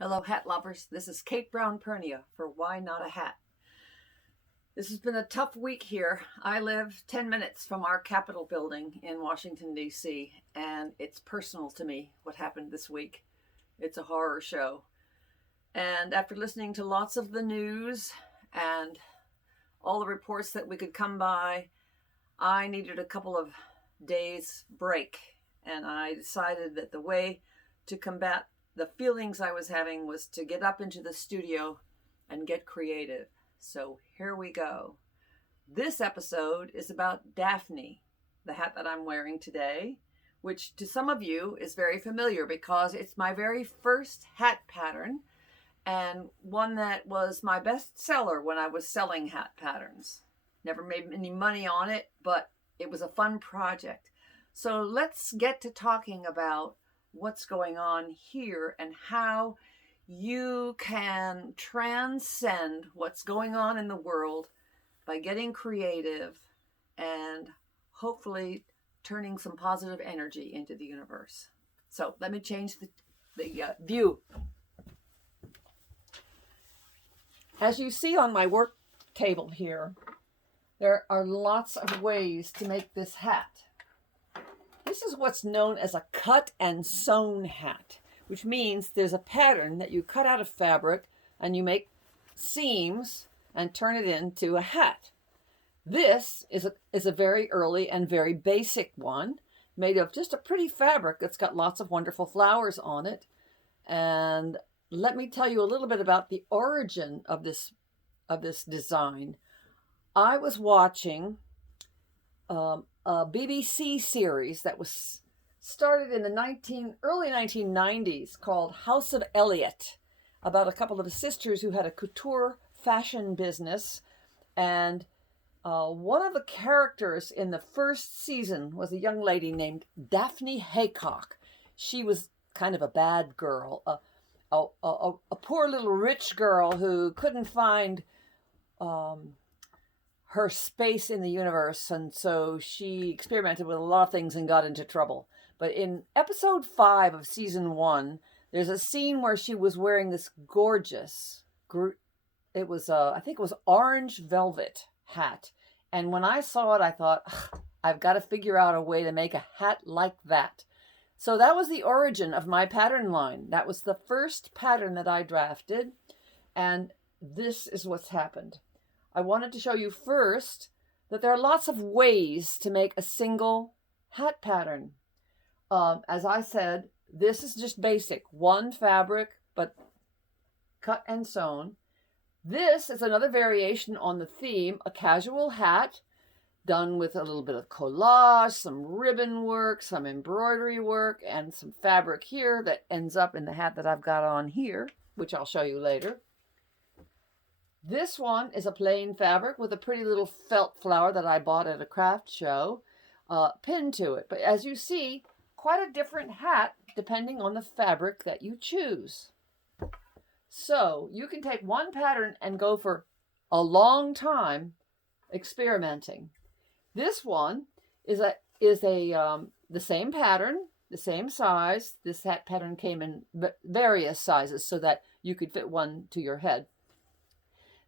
Hello, hat lovers. This is Kate Brown Pernia for Why Not a Hat. This has been a tough week here. I live 10 minutes from our Capitol building in Washington, D.C., and it's personal to me what happened this week. It's a horror show. And after listening to lots of the news and all the reports that we could come by, I needed a couple of days break. And I decided that the way to combat the feelings I was having was to get up into the studio and get creative. So here we go. This episode is about Daphne, the hat that I'm wearing today, which to some of you is very familiar because it's my very first hat pattern and one that was my best seller when I was selling hat patterns. Never made any money on it, but it was a fun project. So let's get to talking about what's going on here and how you can transcend what's going on in the world by getting creative and hopefully turning some positive energy into the universe. So let me change the view. As you see on my work table here, there are lots of ways to make this hat. This is what's known as a cut and sewn hat, which means there's a pattern that you cut out of fabric and you make seams and turn it into a hat. This is a very early and very basic one made of just a pretty fabric that's got lots of wonderful flowers on it. And let me tell you a little bit about the origin of this design. I was watching a BBC series that was started in the early 1990s called House of Elliot, about a couple of sisters who had a couture fashion business. And one of the characters in the first season was a young lady named Daphne Haycock. She was kind of a bad girl, a poor little rich girl who couldn't find her space in the universe, and so she experimented with a lot of things and got into trouble. But in episode 5 of season 1, there's a scene where she was wearing this gorgeous, I think it was orange velvet hat. And when I saw it, I thought, I've got to figure out a way to make a hat like that. So that was the origin of my pattern line. That was the first pattern that I drafted, and this is what's happened. I wanted to show you first that there are lots of ways to make a single hat pattern. As I said, this is just basic, one fabric, but cut and sewn. This is another variation on the theme, a casual hat done with a little bit of collage, some ribbon work, some embroidery work, and some fabric here that ends up in the hat that I've got on here, which I'll show you later. This one is a plain fabric with a pretty little felt flower that I bought at a craft show pinned to it. But as you see, quite a different hat depending on the fabric that you choose. So you can take one pattern and go for a long time experimenting. This one is the same pattern, the same size. This hat pattern came in various sizes so that you could fit one to your head.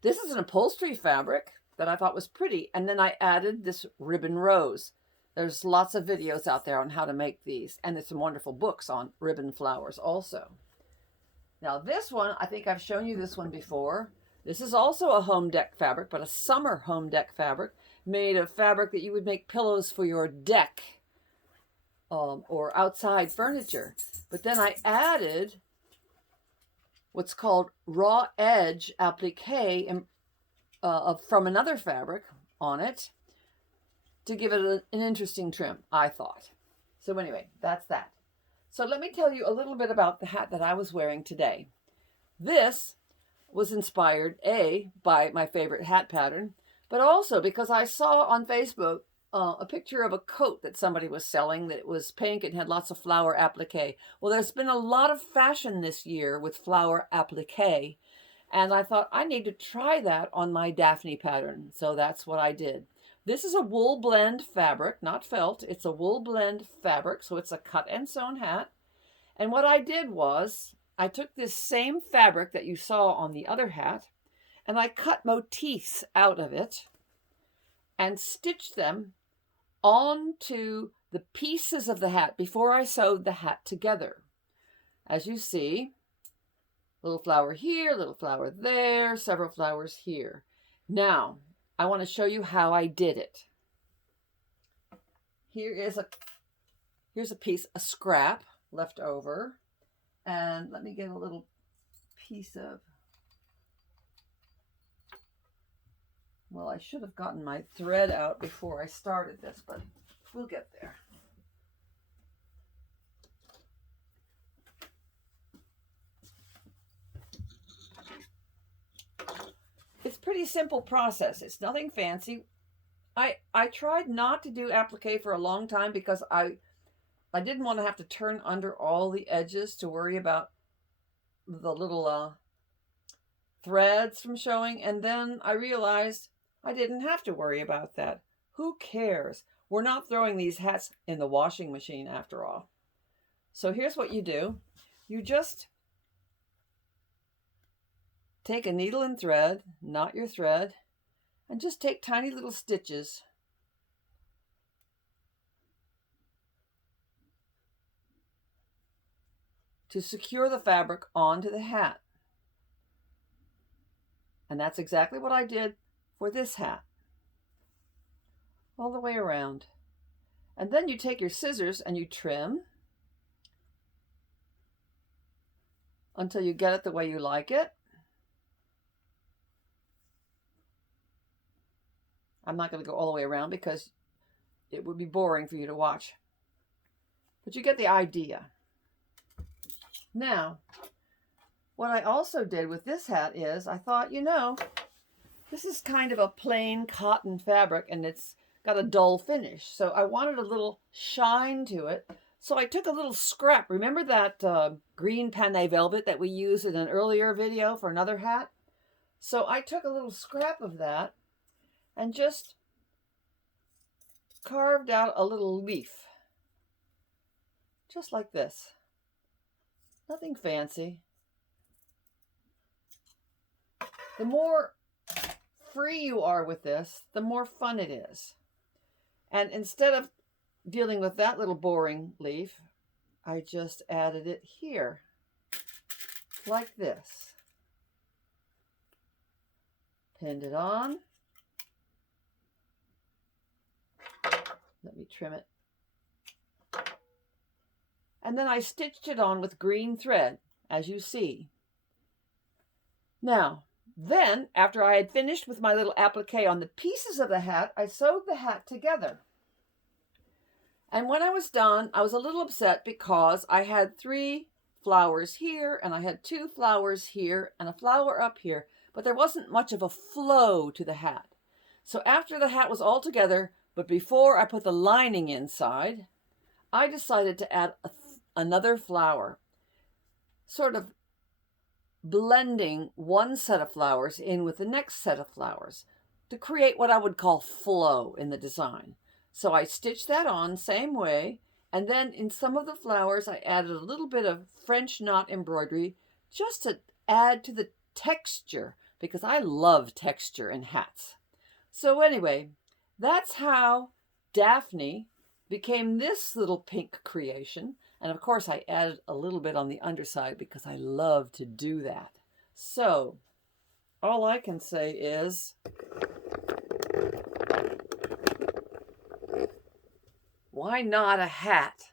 This is an upholstery fabric that I thought was pretty, and then I added this ribbon rose. There's lots of videos out there on how to make these, and there's some wonderful books on ribbon flowers also. Now this one, I think I've shown you this one before. This is also a home deck fabric, but a summer home deck fabric made of fabric that you would make pillows for your deck or outside furniture. But then I added what's called raw edge applique from another fabric on it to give it an interesting trim, I thought. So anyway, that's that. So let me tell you a little bit about the hat that I was wearing today. This was inspired, by my favorite hat pattern, but also because I saw on Facebook a picture of a coat that somebody was selling that was pink and had lots of flower applique. Well, there's been a lot of fashion this year with flower applique, and I thought I need to try that on my Daphne pattern. So that's what I did. This is a wool blend fabric, not felt. It's a wool blend fabric, so it's a cut and sewn hat. And what I did was I took this same fabric that you saw on the other hat, and I cut motifs out of it and stitched them onto the pieces of the hat before I sewed the hat together. As you see, little flower here, little flower there, several flowers here. Now, I want to show you how I did it. Here's a piece, a scrap left over. And let me get a little piece of, well, I should have gotten my thread out before I started this, but we'll get there. It's a pretty simple process. It's nothing fancy. I tried not to do applique for a long time because I didn't want to have to turn under all the edges to worry about the little threads from showing. And then I realized I didn't have to worry about that. Who cares? We're not throwing these hats in the washing machine after all. So here's what you do. You just take a needle and thread, knot your thread, and just take tiny little stitches to secure the fabric onto the hat. And that's exactly what I did for this hat. All the way around. And then you take your scissors and you trim until you get it the way you like it. I'm not going to go all the way around because it would be boring for you to watch. But you get the idea. Now, what I also did with this hat is I thought, you know, this is kind of a plain cotton fabric and it's got a dull finish. So I wanted a little shine to it. So I took a little scrap. Remember that green panne velvet that we used in an earlier video for another hat? So I took a little scrap of that and just carved out a little leaf. Just like this. Nothing fancy. The more free you are with this, the more fun it is. And instead of dealing with that little boring leaf, I just added it here, like this. Pinned it on. Let me trim it. And then I stitched it on with green thread, as you see. Now, then, after I had finished with my little applique on the pieces of the hat, I sewed the hat together. And when I was done, I was a little upset because I had 3 flowers here, and I had 2 flowers here, and a flower up here, but there wasn't much of a flow to the hat. So after the hat was all together, but before I put the lining inside, I decided to add another flower, sort of blending one set of flowers in with the next set of flowers to create what I would call flow in the design. So I stitched that on same way, and then in some of the flowers I added a little bit of French knot embroidery just to add to the texture, because I love texture in hats. So anyway, that's how Daphne became this little pink creation. And of course I added a little bit on the underside because I love to do that. So all I can say is, why not a hat?